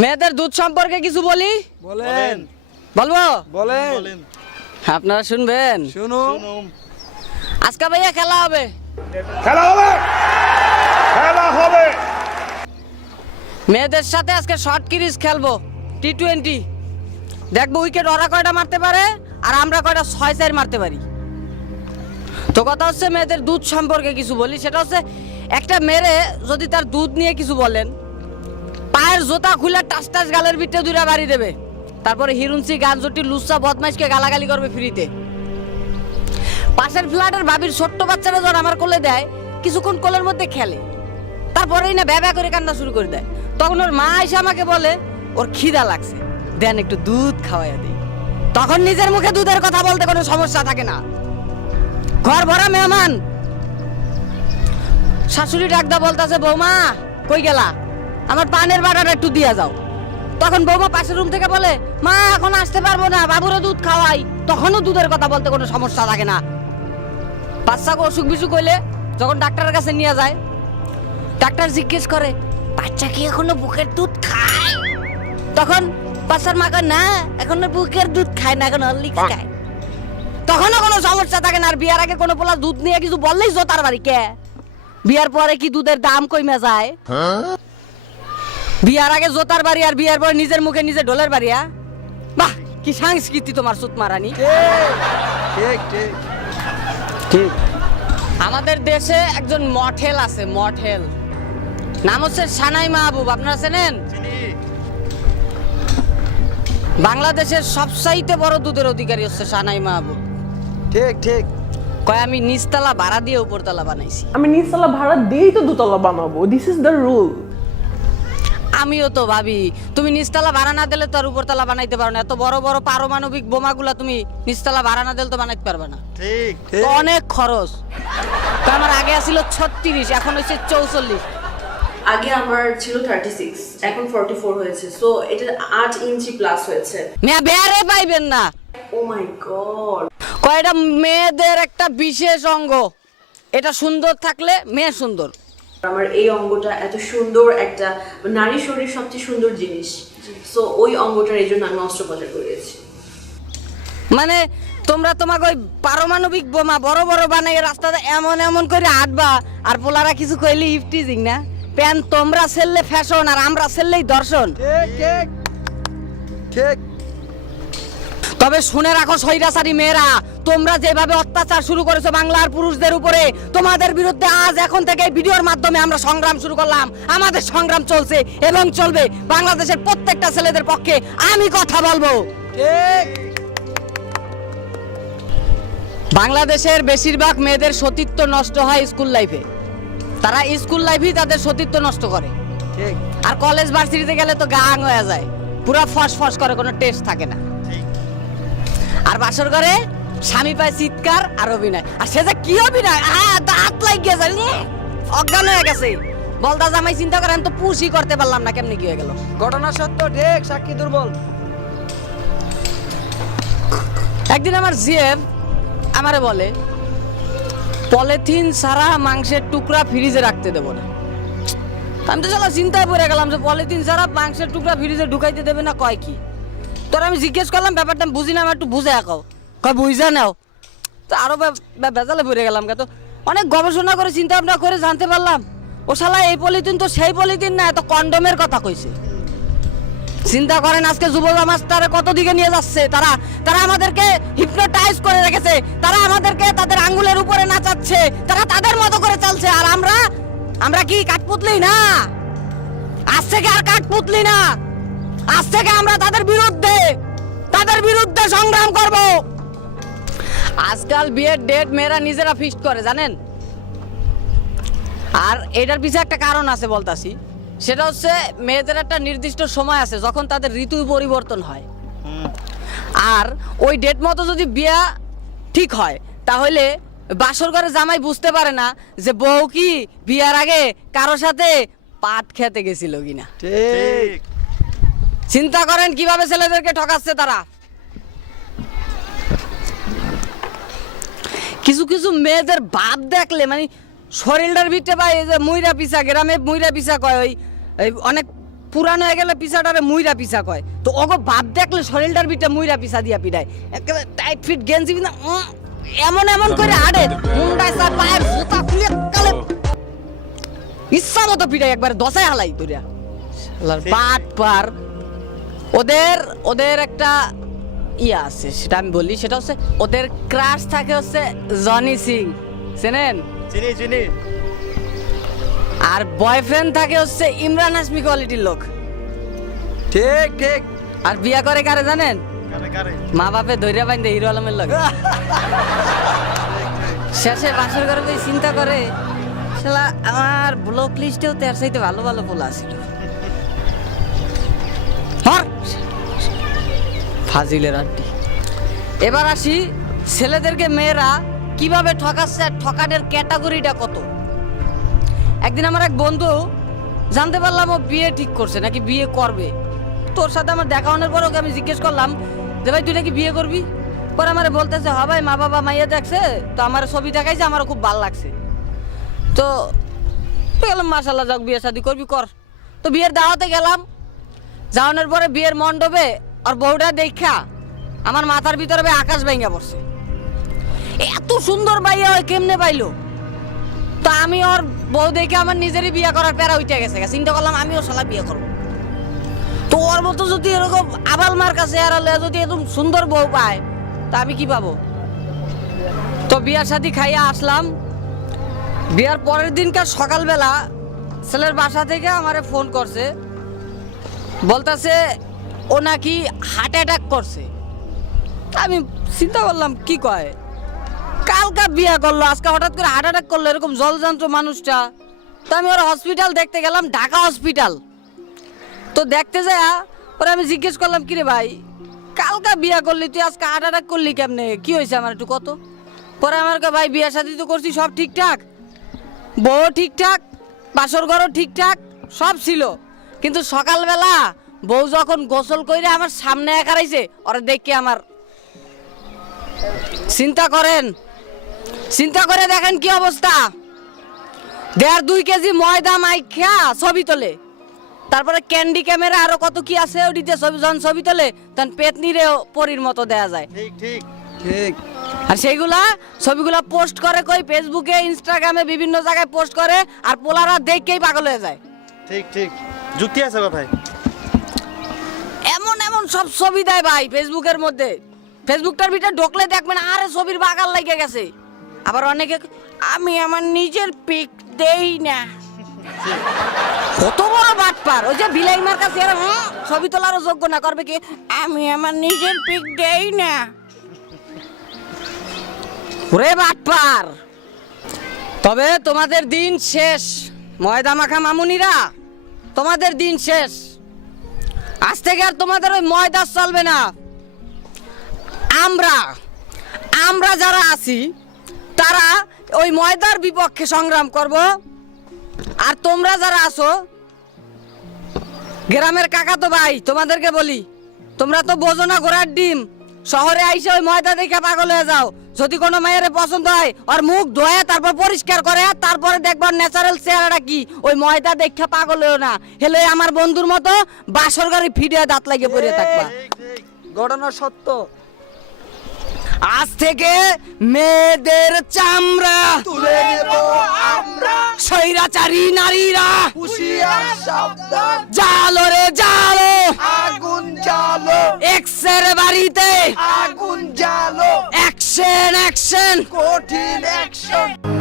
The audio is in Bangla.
মেয়েদের দুধ সম্পর্কে কিছু বলি। বলেন। বলবো? বলেন। আপনারা শুনবেন? শুনুন। আজকে ভাইয়া খেলা হবে। মেয়েদের সাথে আজকে শর্ট সিরিজ খেলবো, টি20। দেখবো উইকেট ওরা কয়টা মারতে পারে আর আমরা কয়টা 6-4 মারতে পারি। তো কথা হচ্ছে মেয়েদের দুধ সম্পর্কে কিছু বলি। সেটা হচ্ছে একটা মেরে যদি তার দুধ নিয়ে কিছু বলেন, পায়ের জোতা খুলে টাস টাস গালের ভিতরে দুইটা বাড়ি দেবে, তারপরে হিরুনসি গানজটি লুচ্চা বদমাইশকে গালাগালি করবে ফ্রিতে। পাশের ফ্ল্যাটের ভাবির ছোট্ট বাচ্চারা যখন আমার কোলে দেয়, কিছুক্ষণ কোলের মধ্যে খেলে, তারপরেই না ভ্যা করে কান্না শুরু করে দেয়। তখন ওর মা এসে আমাকে বলে ওর খিদা লাগছে, দেন একটু দুধ খাওয়াইয়া দিই। তখন নিজের মুখে দুধের কথা বলতে কোনো সমস্যা থাকে না। ঘর ভরা মেহমান, শাশুড়ি ডাকদা বলতেছে বৌমা কই গেলা, আমার পানের বাটাটা একটু দিয়ে যাও। তখন বৌমা পাশের রুম থেকে বলে মা এখন আসতে পারবো না, বাবুরও দুধ খাওয়াই। তখনও দুধের কথা বলতে কোনো সমস্যা থাকে না। বাচ্চাকে অসুখ বিসুখ হইলে যখন ডাক্তারের কাছে নিয়ে যায়, ডাক্তার জিজ্ঞেস করে বাচ্চা কি এখনো বুকের দুধ খায়? তখন বাচ্চার মা কয় না এখনো বুকের দুধ খায় না, এখন হরলিক্স খায়। তখনও কোনো সমস্যা থাকে না। আর বিয়ার আগে কোনো পোলা দুধ নিয়ে কিছু বললেই জোতার বাড়ি কে। বিয়ার পরে কি দুধের দাম কমে যায়? বিয়ার আগে জোতার বাড়ি আর বিয়ার পরে নিজের মুখে নিজে ঢোলের বাড়ি। বাহ কি সংস্কৃতি তোমার সুতমারানি। ঠিক। আমাদের দেশে একজন মঠেল আছে, মঠেল, নাম হচ্ছে সানাই মাহবুব। আপনারা চেনেন? বাংলাদেশের সবচাইতে বড় দুধের অধিকারী হচ্ছে সানাই মাহবুব। ঠিক। কয় আমি নিচতলা ভাড়া দিয়ে উপরতলা বানাইছি। আমি নিচতলা ভাড়া দিয়েই তো দুতলা বানাবো। This is the rule. আমিও তো ভাবি তুমি নিচতলা ভাড়া না দিলে তো আর উপরতলা বানাইতে পারো না। এত বড় বড় পারমাণবিক বোমাগুলা তুমি নিচতলা ভাড়া না দিলে তো বানাইতে পারবে না। ঠিক। তো অনেক খরচ। তো আমার আগে ছিল 36, এখন হচ্ছে 44। আগে আমার ছিল 36, এখন 44 হয়েছে। সো এটা 8 ইঞ্চি প্লাস হয়েছে। মেয়া বেয়ারে পাইবেন না। ও মাই গড। কয়টা মেয়েদের একটা বিশেষ অঙ্গ, এটা সুন্দর থাকলে মেয়ে সুন্দর। আমার এই অঙ্গটা এত সুন্দর, একটা নারী শরীর সবচেয়ে সুন্দর জিনিস। সো ওই অঙ্গটার এই জন্য আমি অস্ত্রোপচার করিয়েছি। মানে তোমরা তোমাকে ওই পারমাণবিক বোমা বড় বড় বানাই রাস্তাতে এমন এমন করে হাঁটবা, আর পোলারা কিছু কইলে ইফটিজিং না। প্যান তোমরা ছেললে ফ্যাশন আর আমরা ছেললেই দর্শন। ঠিক। তবে শুনে রাখো স্বৈরাচারী মেয়েরা, তোমরা যেভাবে অত্যাচার শুরু করেছো বাংলার পুরুষদের উপরে, তোমাদের বিরুদ্ধে আজ এখন থেকে ভিডিওর মাধ্যমে আমরা সংগ্রাম শুরু করলাম। আমাদের সংগ্রাম চলছে এবং চলবে। বাংলাদেশের প্রত্যেকটা ছেলেদের পক্ষে আমি কথা বলবো। ঠিক। বাংলাদেশের বেশিরভাগ মেয়েদের সতীত্ব নষ্ট হয় স্কুল লাইফে। তারা স্কুল লাইফেই তাদের সতীত্ব নষ্ট করে। ঠিক। আর কলেজ ভার্সিটিতে গেলে তো গাং হয়ে যায়, পুরা ফস করে, কোনো টেস্ট থাকে না। আর বাসর করে স্বামী পায় চিৎকার আর অভিনয়। আর সে যে কি অভিনয়, দাঁত লাগিয়ে যায়, অজ্ঞান হয়ে গেছে। বলদা জামাই চিন্তা করেন তো পুষি করতে পারলাম না, কেমনি কি হয়ে গেল। ঘটনা সত্য, ঠিক, সাক্ষী দুর্বল। একদিন আমার জিএফ আমারে বলে পলিথিন ছাড়া মাংসের টুকরা ফ্রিজে রাখতে দেবো না। আমি তো সালা চিন্তায় পড়ে গেলাম যে পলিথিন ছাড়া মাংসের টুকরা ফ্রিজে ঢুকাইতে দেবে না, কয় কি। তোর আমি জিজ্ঞেস করলাম ব্যাপারটা আমি বুঝি না, আমার একটু বুঝে আঁকাও। কয় বুঝা নাও। তো আরো বেজালে পড়ে গেলাম। তো অনেক গবেষণা করে চিন্তা ভাবনা করে জানতে পারলাম ও শালা এই পলিথিন তো সেই পলিথিন না, এত কন্ডমের কথা কইছে। চিন্তা করেন আজকে যুব সমাজ তারা কত দিকে নিয়ে যাচ্ছে। তারা আমাদেরকে হিপনোটাইজ করে রেখেছে। তারা আমাদেরকে তাদের আঙ্গুলের উপরে নাচাচ্ছে। তারা তাদের মতো করে চলছে। আর আমরা কি কাঠপুতলি না? আজ থেকে আর কাঠপুতলি না। আজ থেকে আমরা তাদের বিরুদ্ধে সংগ্রাম করব। আজকাল বিয়ের ডেট মেয়েরা নিজেরা ফিক্সড করে, জানেন? আর এটার পিছনে একটা কারণ আছে বলতাছি। সেটা হচ্ছে মেয়েদের একটা নির্দিষ্ট সময় আছে যখন তাদের ঋতু পরিবর্তন হয়। আর ওই ডেট মতো যদি বিয়া ঠিক হয়, তাহলে বাসর ঘরে জামাই বুঝতে পারে না যে বউ কি বিয়ার আগে কারোর সাথে পাট খেতে গেছিল কিনা। ঠিক। চিন্তা করেন কিভাবে ছেলেদেরকে ঠকাচ্ছে তারা। কিছু কিছু মেয়েদের ভাব দেখলে মানে শরীরটার ভিতরে পাই যে মুইরা পিসা, গ্রামে মুইরা পিসা কয়, ওই অনেক পুরানো হয়ে গেলে পিসাটারে মুইরা পিসা কয় তো ওগো ভাব দেখলে শরীরটার ভিতরে মুইরা পিসা দিয়া পিটায় একেবারে টাইট ফিট গেঞ্জি বিনা এমন এমন করে হাঁটে মুন্ডায় সার পায়ের জুতা খুলে কালে ইচ্ছা মতো পিটাই একবার দশায় হালাই তোরা পাট পার ওদের একটা ইয়া আছে সেটা আমি বলি সেটা হচ্ছে ওদের ক্রাশ থাকে হচ্ছে জনি সিং চেনেন চিনি চিনি আর বয়ফ্রেন্ড থাকে হচ্ছে ইমরান হাশমি কোয়ালিটির লোক ঠিক ঠিক আর বিয়া করে কারে জানেন কারে কারে মা বাপে ধৈর্য বাইন্দে হিরো আলমের লোক শেষে বাসর করে বই চিন্তা করে শালা আমার ব্লক লিস্টেও তার চাইতে ভালো ভালো পোলা ছিল ফাজিলের আড্ডি এবার আসি ছেলেদেরকে মেয়েরা কিভাবে ঠকাচ্ছে আর ঠকানের ক্যাটাগরিটা কত একদিন আমার এক বন্ধু জানতে পারলাম ও বিয়ে ঠিক করছে নাকি বিয়ে করবে তোর সাথে আমার দেখা হওয়ার পর ওকে আমি জিজ্ঞেস করলাম যে ভাই তুই নাকি বিয়ে করবি পরে আমার বলতেছে হ্যাঁ ভাই মা বাবা মাইয়া দেখছে তো আমার ছবি দেখাইছে আমারও খুব ভালো লাগছে তো গেলাম মাশাল্লাহ যাক বিয়ে শাদি করবি কর তো বিয়ের দাওয়াতে গেলাম যাওয়ানোর পরে বিয়ের মণ্ডপে আর বউটা দেখা আমার মাথার ভিতরে ভাই আকাশ ভেঙে পড়ছে এত সুন্দর বাইয়া ওই কেমনে পাইলো তো আমি ওর বউ দেখে আমার নিজেরই বিয়ে করার প্যারা উঠে গেছে চিন্তা করলাম আমিও শালা বিয়ে করবো তো ওর মতো যদি এরকম আবাল মার কাছে হারালে যদি এরকম সুন্দর বউ পায় তা আমি কি পাবো তো বিয়ার শাদী খাইয়া আসলাম বিয়ার পরের দিনকার সকালবেলা ছেলের বাসা থেকে আমারে ফোন করছে বলতেছে ও নাকি হার্ট অ্যাটাক করছে আমি চিন্তা করলাম কি কয় কালকা বিয়া করলো আজকে হঠাৎ করে হার্ট অ্যাটাক করলো এরকম জলযন্ত্র মানুষটা তো আমি ওর হসপিটাল দেখতে গেলাম ঢাকা হসপিটাল তো দেখতে যায় পরে আমি জিজ্ঞেস করলাম কিরে ভাই কালকা বিয়া করলি তুই আজকে হার্ট অ্যাটাক করলি কেমনে কি হয়েছে আমার একটু কত পরে আমার ভাই বিয়া শাদী তো করছি সব ঠিকঠাক বউ ঠিকঠাক বাসর ঘরও ঠিকঠাক সব ছিল কিন্তু সকালবেলা বউ যখন গোসল করে আমার সামনে একারাইছে ওরা দেখে আমার চিন্তা করে দেখেন কি অবস্থা 1.5-2 কেজি ময়দা মাইখা ছবি তোলে তারপরে ক্যান্ডি ক্যামেরা আরো কত কি আছে ওদিকে ছবি তোলে তখন পেতনিরে পরীর মতো দেয়া যায় ঠিক ঠিক ঠিক আর সেইগুলা ছবিগুলা পোস্ট করে কই ফেসবুকে ইনস্টাগ্রামে বিভিন্ন জায়গায় পোস্ট করে আর পোলারা দেখেই পাগল হয়ে যায় ঠিক ঠিক যুক্তি আছে কথায় এমন এমন সব ছবি দেয় ভাই ফেসবুকের মধ্যে ফেসবুকটার ভিতরে ঢোকলে দেখবেন আরে ছবির বাগাল লেগে গেছে আবার অনেকে আমি আমার নিজের পিক দেই না কত বড় বাটপার ওই যে বিলাইমার কাছে ছবি তোলারও যোগ্য না করবে কি আমি আমার নিজের পিক দেই না ওরে বাটপার তবে তোমাদের দিন শেষ ময়দা মাখা মামুনিরা তোমাদের দিন শেষ আজ থেকে আর তোমাদের ওই ময়দা চলবে না আমরা যারা আছি তারা ওই ময়দার বিপক্ষে সংগ্রাম করব আর তোমরা যারা আছো গ্রামের কাকা তো ভাই তোমাদেরকে বলি তোমরা তো বোঝো না ঘোড়ার ডিম শহরে আইসে ওই ময়দা দেখে পাগল হয়ে যাও যদি কোনো মেয়ের পছন্দ হয় আর মুখ ধোয়া তারপর পরিষ্কার করে তারপরে দেখবার ন্যাচারাল চেহারাটা কি ওই ময়দা দেখে পাগল হয়েও না হেলে আমার বন্ধুর মতো বাসর গাড়ি ফিডে দাঁত লাগে পড়ে থাকবা ঘটনা সত্য আজ থেকে মেয়েদের চামড়া তুলে নেব আমরা স্বৈরাচারী নারীরা হুঁশিয়ার সাবধান জালো রে জালো আগুন জ্বালো এক্সের বাড়িতে আগুন জ্বালো অ্যাকশন কঠিন অ্যাকশন